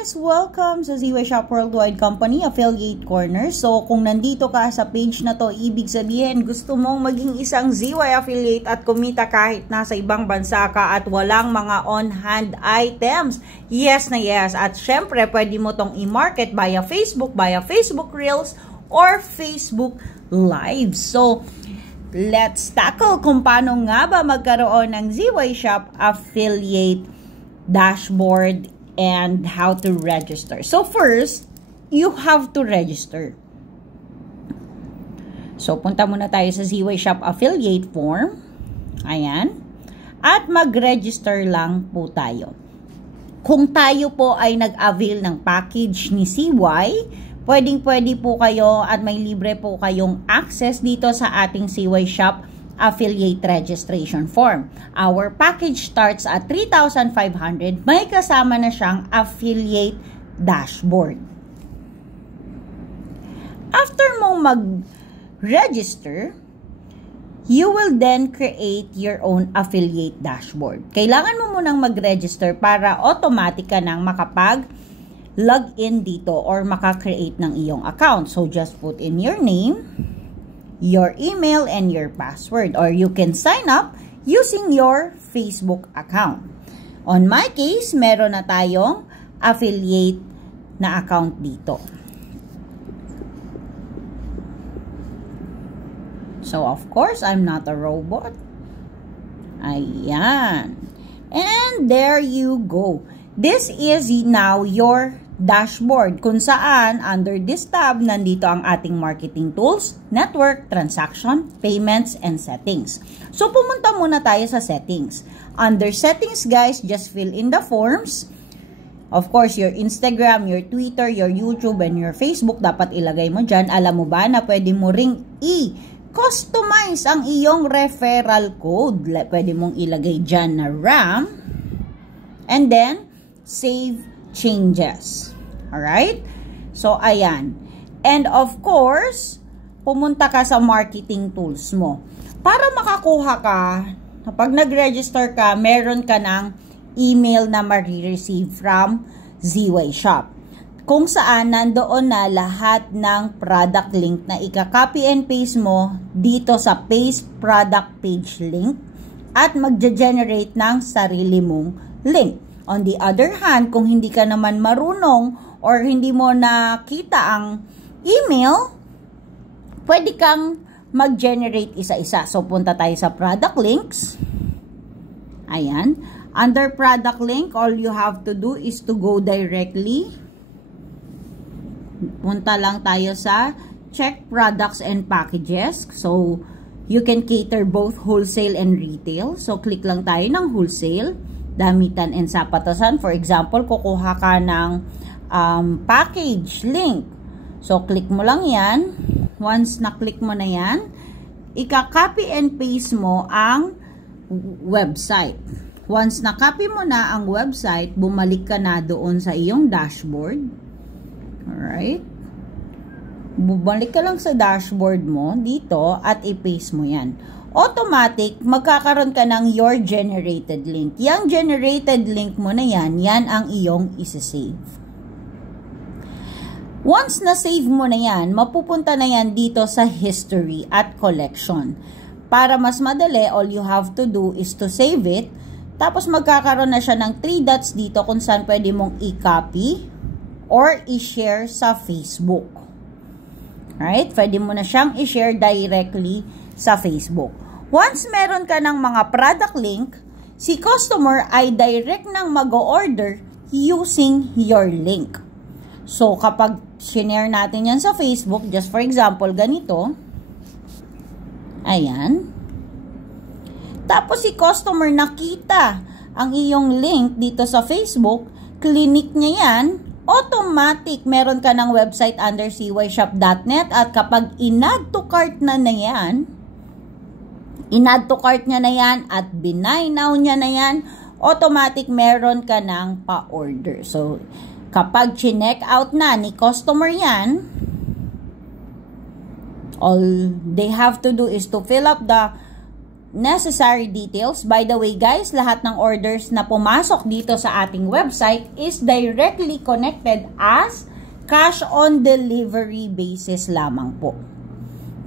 Guys, welcome sa ZY Shop Worldwide Company Affiliate Corner. So, kung nandito ka sa page na to, ibig sabihin gusto mong maging isang ZY affiliate at kumita kahit nasa ibang bansa ka at walang mga on-hand items. Yes na yes. At syempre, pwede mo tong i-market via Facebook Reels, or Facebook Live. So, let's tackle kung paano nga ba magkaroon ng ZY Shop Affiliate Dashboard and how to register. So first, you have to register. So punta muna tayo sa ZY Shop Affiliate form. Ayan. At mag-register lang po tayo. Kung tayo po ay nag-avail ng package ni CY, pwedeng-pwede po kayo at may libre po kayong access dito sa ating ZY Shop Affiliate registration form. Our package starts at 3,500. May kasama na siyang affiliate dashboard. After mong mag-register, you will then create your own affiliate dashboard. Kailangan mo munang mag-register para automatic ka nang makapag-login dito or makakreate ng iyong account. So, just put in your name, your email, and your password, or you can sign up using your Facebook account. On my case, meron na tayong affiliate na account dito. So, of course, I'm not a robot. Ayan. And there you go. This is now your dashboard kung saan under this tab nandito ang ating marketing tools, network, transaction, payments, and settings. So pumunta muna tayo sa settings. Under settings guys, just fill in the forms. Of course, your Instagram, your Twitter, your YouTube, and your Facebook dapat ilagay mo dyan. Alam mo ba na pwede mo ring i-customize ang iyong referral code. Pwede mong ilagay dyan na RAM, and then save changes. Alright? So, ayan. And of course, pumunta ka sa marketing tools mo. Para makakuha ka, kapag nag-register ka, meron ka ng email na marireceive from ZY Shop. Kung saan nandoon na lahat ng product link na ika-copy and paste mo dito sa paste product page link at magge-generate ng sarili mong link. On the other hand, kung hindi ka naman marunong or hindi mo nakita ang email, pwede kang mag-generate isa-isa. So, punta tayo sa product links. Ayan. Under product link, all you have to do is to go directly. Punta lang tayo sa check products and packages. So, you can cater both wholesale and retail. So, click lang tayo ng wholesale. Damitan and sapatasan. For example, kukuha ka ng package link. So, click mo lang yan. Once na-click mo na yan, ika-copy and paste mo ang website. Once na-copy mo na ang website, bumalik ka na doon sa iyong dashboard. Alright? Bumalik ka lang sa dashboard mo dito at i-paste mo yan. Automatic, magkakaroon ka ng your generated link. Yang generated link mo na yan, yan ang iyong isi-save. Once na-save mo na yan, mapupunta na yan dito sa history at collection. Para mas madali, all you have to do is to save it. Tapos magkakaroon na siya ng 3 dots dito kung saan pwede mong i-copy or i-share sa Facebook. Right? Pwede mo na siyang i-share directly sa Facebook. Once meron ka ng mga product link, si customer ay direct nang mag-order using your link. So, kapag share natin yan sa Facebook, just for example, ganito. Ayan. Tapos si customer nakita ang iyong link dito sa Facebook, clinic niya yan, automatic, meron ka ng website under cyshop.net at kapag in-add to cart na yan, in-add to cart niya na yan at binay now niya na yan, automatic meron ka ng pa-order. So, kapag chineck out na ni customer yan, all they have to do is to fill up the necessary details. By the way guys, lahat ng orders na pumasok dito sa ating website is directly connected as cash on delivery basis lamang po.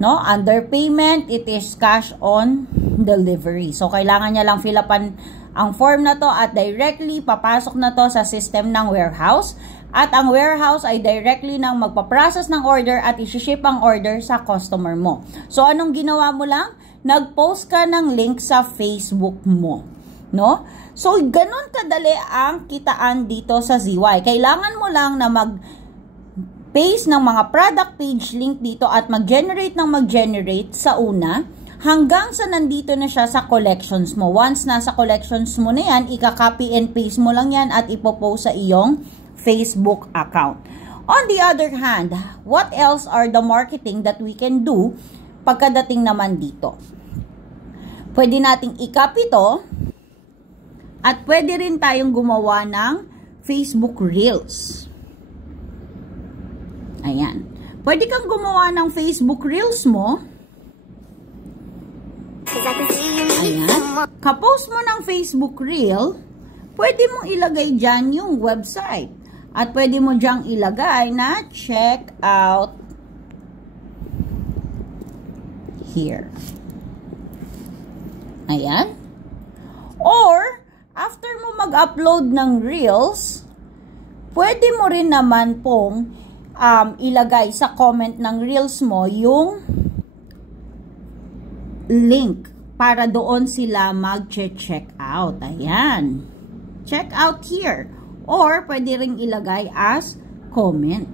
No, under payment, it is cash on delivery. So, kailangan niya lang fill upan ang form na to at directly papasok na to sa system ng warehouse. At ang warehouse ay directly nang magpaprocess ng order at isi-ship ang order sa customer mo. So, anong ginawa mo lang? Nag-post ka ng link sa Facebook mo. No? So, ganun kadali ang kitaan dito sa ZY. Kailangan mo lang na paste ng mga product page link dito at mag-generate ng mag-generate sa una hanggang sa nandito na siya sa collections mo. Once nasa collections mo na yan, ika-copy and paste mo lang yan at ipopost sa iyong Facebook account. On the other hand, what else are the marketing that we can do pagkadating naman dito? Pwede nating i-copy to at pwede rin tayong gumawa ng Facebook Reels. Ayan. Pwede kang gumawa ng Facebook Reels mo. Ayan. Kapost mo ng Facebook Reel, pwede mong ilagay dyan yung website. At pwede mo dyang ilagay na check out here. Ayan. Or, after mo mag-upload ng Reels, pwede mo rin naman pong ilagay sa comment ng Reels mo yung link para doon sila mag-check out. Ayan. Check out here. Or, pwede rin ilagay as comment.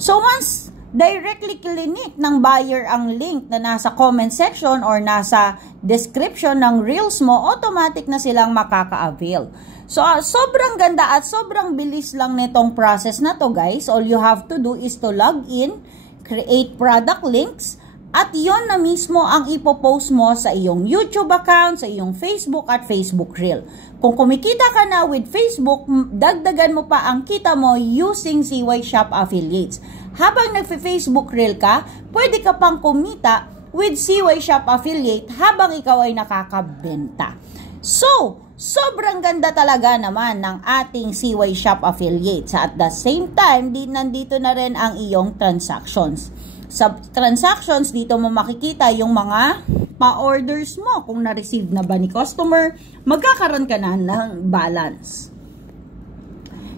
So, once directly clinic ng buyer ang link na nasa comment section or nasa description ng Reels mo, automatic na silang makaka-avail. So, sobrang ganda at sobrang bilis lang nitong process na to guys. All you have to do is to log in, create product links, at yon na mismo ang ipopost mo sa iyong YouTube account, sa iyong Facebook at Facebook Reel. Kung kumikita ka na with Facebook, dagdagan mo pa ang kita mo using ZY Shop Affiliates. Habang nagfe-Facebook Reel ka, pwede ka pang kumita with ZY Shop Affiliate habang ikaw ay nakakabenta. So, sobrang ganda talaga naman ng ating ZY Shop Affiliates. At the same time, nandito na rin ang iyong transactions. Sa transactions, dito mo makikita yung mga pa-orders mo. Kung na-receive na ba ni customer, magkakaroon ka na ng balance.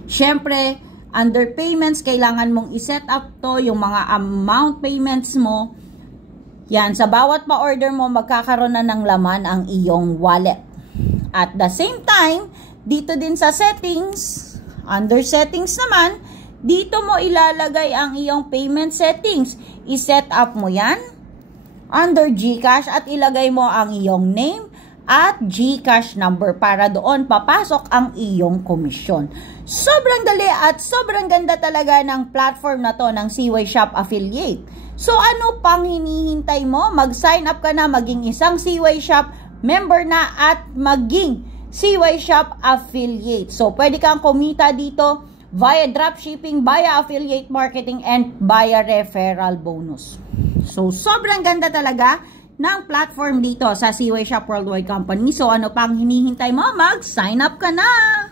Siyempre, under payments, kailangan mong i-set up to yung mga amount payments mo. Yan, sa bawat pa-order mo, magkakaroon na ng laman ang iyong wallet. At the same time, dito din sa settings, under settings naman, dito mo ilalagay ang iyong payment settings. I-set up mo yan under GCash at ilagay mo ang iyong name at GCash number para doon papasok ang iyong komisyon. Sobrang dali at sobrang ganda talaga ng platform na to ng ZY Shop Affiliate. So ano pang hinihintay mo? Mag-sign up ka na, maging isang ZY Shop member na at maging ZY Shop Affiliate. So pwede kang kumita dito via dropshipping, via affiliate marketing, and via referral bonus. So, sobrang ganda talaga ng platform dito sa ZY Shop Worldwide Company. So, ano pang hinihintay mo? Mag-sign up ka na!